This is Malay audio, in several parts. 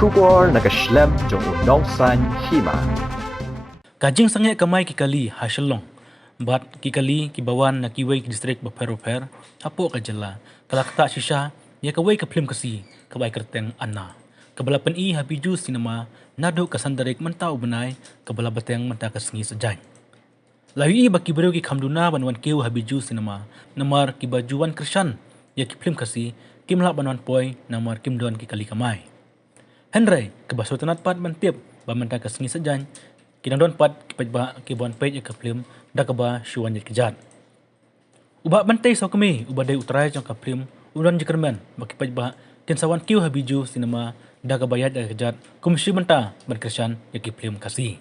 Kubor nagaslem jong udongsan hima. Kajing sange kamay kikali hasilong. Bat kikali kibawan na kiway distrik baper apo kajala. Kalakta sisya ya kaway kaplim kasi kabay kerteng anna. Kabalapan i habiju sinema nado kasandarik mantau benai kabala bateng manta kasngi sejai. Lawi i baki beriu ki kamduna banwan kiu habiju sinema namar kibajuan krishan ya kiplim kasi kimla banwan poi namar kimduan kikali kamay. Henry kebasotanat pat mantiap bamanta kasngi sejai. Kinang don pat kipajba kibuan pej ya kaplim da kaba syuan jat kejat. Uba bantai so kami ubadai utrai jong kaplim udan jekermen baki pajba kinsawan kiu habiju sinema da kabayat ya kejat kumsyu menta berkresan ya kiplim kasih.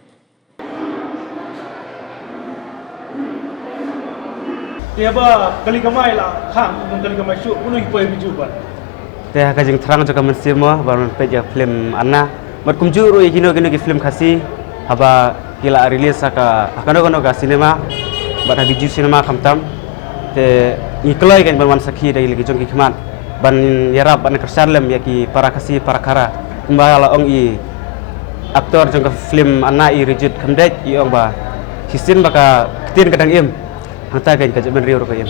Tiaba kali kamai lah, kham kali kamai syuk pun ipo habiju pat. Teh kajing terang juga mesti mah baru pejak film Anna. Merkum juru ikino ki film kasih haba kila rilis akan ka cinema bata biju cinema kamtam te ikloi kan ban sakhi dai lagi jong ki khman ban yarab ban kersalem ya ki para kasih para kara kumbala ong i aktor jong ka film Anna i rigid kamdej i ong ba hisin baka ketin kadang im hanta kan ka jaman riur ka im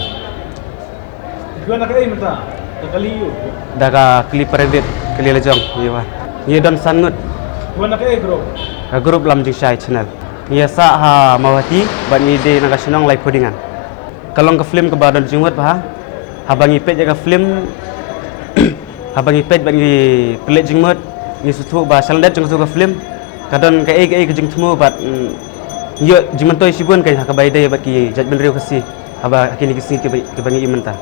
Gua nak menta, kali yu. daga klip redit kali lejong iya iya dan sanut Gua nak bro. grup lam jing shai channel ya sa ha mawati ban ide naga sinong live codingan kalong ke film ke badan jumut bah habangi pej jaga film habangi pej bangi pelet jumut ni sutu ba saldat jung suka film kadon ke ke jing temu bat yo jimantoi sibun kai ka baide bat ki judgment riu kasi haba kini kisi ke bangi imenta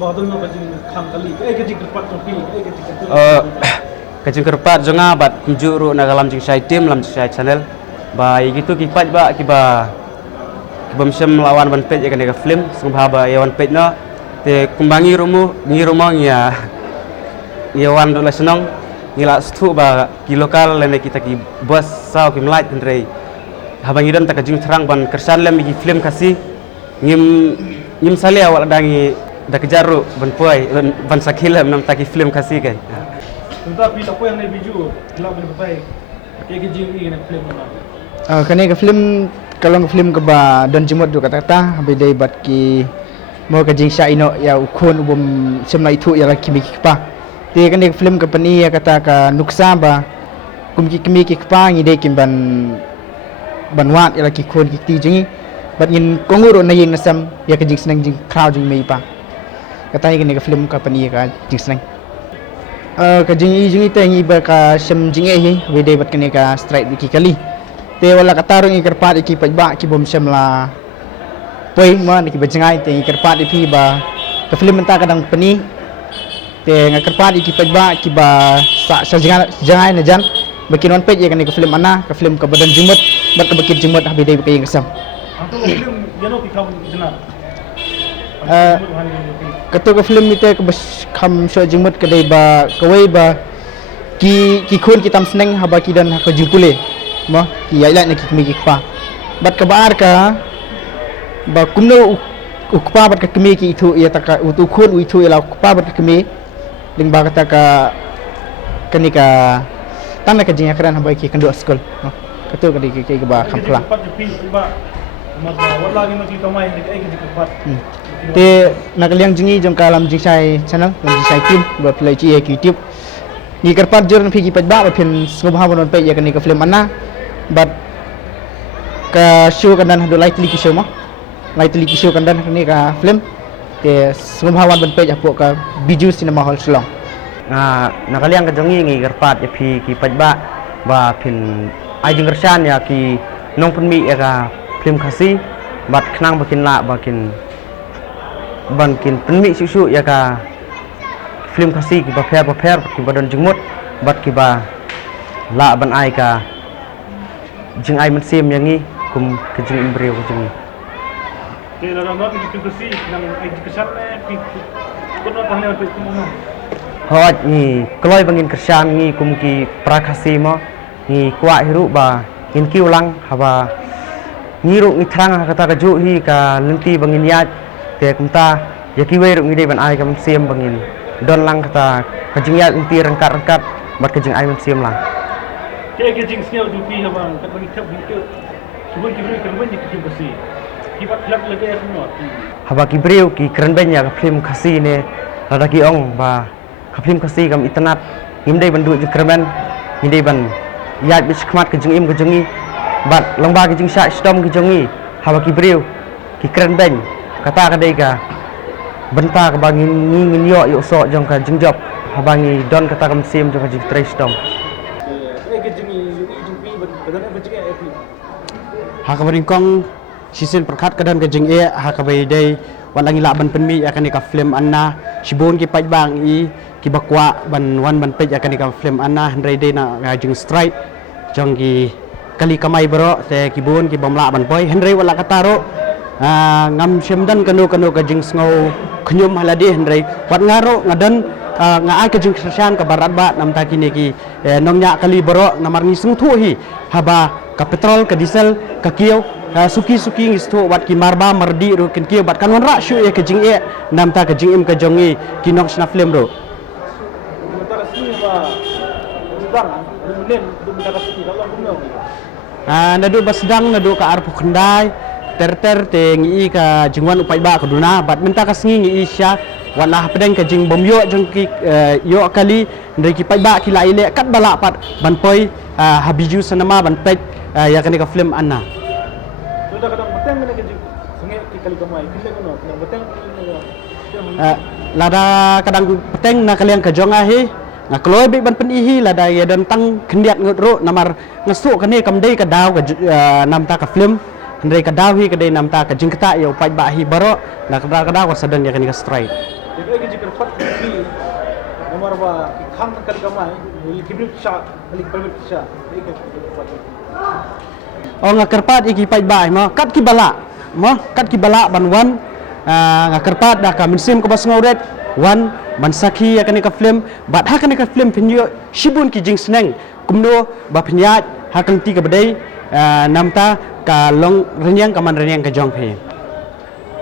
Bahadur no kajing kham kali, kajing kerpat topi, kajing kajing kerpat jonga bat kunjuru naga lam jing shai tim lam jing shai channel ba gitu kipat ba kiba kibamsem lawan ban page ya kan film sungha ba yawan page no te kumbangi rumu ni rumong ya yawan do lasenong ngila stu ba ki lokal lene kita ki bos sao ki mlait ndrei habangi dan tak kajing terang ban kersan lem ki film kasih ngim sale awal dangi da kejaru ban poi ban sakilam nam taki film kasih kan. Tentang pilih apa yang naik biju, kelab lebih baik. Kajing ini nak film mana? Kani ke film kalau ke film ke ba don jimot do kata habis bat ki mau ke jing ino ya ukun ubum semna itu ya laki mi pa te kani ke film ke pani ya kata ka nuksa ba kum ki kimi ki pa ngi de kim banwat ya laki kun ki ti jingi bat ngin konguro na ying nasam ya ke jing senang jing crowd jing mi pa kata kani ke film ke pani ka jing senang ka jing te ba ka sem jing hi habis bat kani ka strike ki kali te wala katarong ikerpat iki pajba ki bom semla poi ma ki bajengai te ikerpat ipi ba ke film menta kadang pani te ngakerpat iki pajba ki ba sa jangai na jan bakin on page kan ke film ana ke film ke badan jumut bat ke bakin jumut habis dai bakai ngasam Antu film jano pikam jenar. ketu ke film ite ke kham sho jumut ke dai ba kawai ba ki khun ki tam seneng haba ki dan ke jupule ma ki yailat na ki kemi ki pa bat ka baar ka ba kumno ukpa bat ka kemi ki itu ya taka utu khun itu ila ukpa bat ka kemi ling ba kata ka kanika tanna ka jinga kran haba ki kando skol no katu ka ki ba khampla Kerpat jepi, ba. Mak wala lagi nak kamai ni kajing kerpat. te nakaliang jingi jong kalam jisai channel lam jisai tim ba play chi ki tip ni kerpat jor na phiki pajba ba phin ngobha bonon pe ya kanika film anna but ka show kandan hadu lightly ki show ma lightly ki show kandan ni ka film te sumhawan ban page apo ka biju cinema hall Shillong nakaliang ka jongi ngi kerpat ya pi ki pajba ba pin ajing kersan ya ki nong penmi ya ka film kasih bat kenang bakin la bakin bankin penmi susu ya ka film kasih ki ba pher ki badan jengmut bat ki ba la ban ai ka jing ai man sim yang ni kum ke jing imbreu ke jing Kira ramad ni kesi nang kajing kesan ni kono tahne untuk kumano. hot ni kloi bangin kersan ni kum ki prakasi mo ni kwa hiru ba in ki ulang haba ni ru ni thrang kata ka ju hi ka lenti bangin ya te kumta ya ki we ru ni de ban ai kam sim bangin don lang kata ka jing ya lenti rengkat bat ka jing ai sim lang Kaya jing skill dupi habang kat bagi club gitu. Sebelum kita beri kerban kita besi. Kita club lagi semua. haba ki breu ki kren ben ya ka film khasi ne lada ki ong ba ka film khasi kam itnat ngim dei ban du ju kermen ngim dei ban yat bi khmat ka jing im ka jingi bat longba ki jing sha stom ki jingi haba ki breu ki kren ben kata ka dei ka benta ka bangi ngi yo yo so jong ka jing job haba ngi don kata kam sim jong ka jing tre stom Kaya jing dupi badan apa jing apa. Hakabaring kong sisil perkat kadan ka jing e hakabai dei wan langi la ban penmi akan ka film anna sibon ki paj bang i ki bakwa ban wan ban pej akan ka film anna handai dei na jing strike jong ki kali kamai bro te ki bon ki bomla ban poi handai wala kataro ngam semdan kanu ka jing sngo khnyum haladi handai wat ngaro ngadan nga ai ka jing shan ka barat ba nam ta kini ki nongnya kali bro namar ni sung thu hi haba ka petrol ka diesel ka kieu suki ngistu wat ki marba mardi ro kin kieu bat kan wan ra shu e ka jing e nam ta ka jing im ka jongi ki nok sna film ro Sementara sini ba sedang kemudian sementara sini kalau benar. nadu basdang nadu ka arpu khendai ter te ngi ka jingwan upai ba ka duna bat minta ka sngi ngi isya wala pedeng ka jing bomyo jong ki yo kali ndai ki pai ba ki la ile kat bala pat ban poi habiju sanama ban pej ya kan ka film anna Sudah kadang beteng mana ke jing. Sungai kali kamai. Kita kono kadang beteng lada kadang peteng na kalian ka jong ahi nga kloy bi ban pen ihi lada ya dan tang kendiat ngro namar ngasu ka ne kam dei ka daw ka nam ta ka film ndai ka daw hi ka dei nam ta ka jing kata yo pai ba hi baro na ka daw ka sadan ya kan ka strike Jadi kita jika dapat dupi nomor ba khang kali kamai. Ini kibrit sha, kali private sha. Ini kita dapat. o nga kerpat iki pai ba mo kat ki bala ban wan nga kerpat da ka minsim ko bas ngauret wan ban saki ya kan ka film bat ha kan ka film pinyo shibun ki jing sneng kumno ba pinyat ha kan ti ka badai namta ka long renyang ka man renyang ka jong phe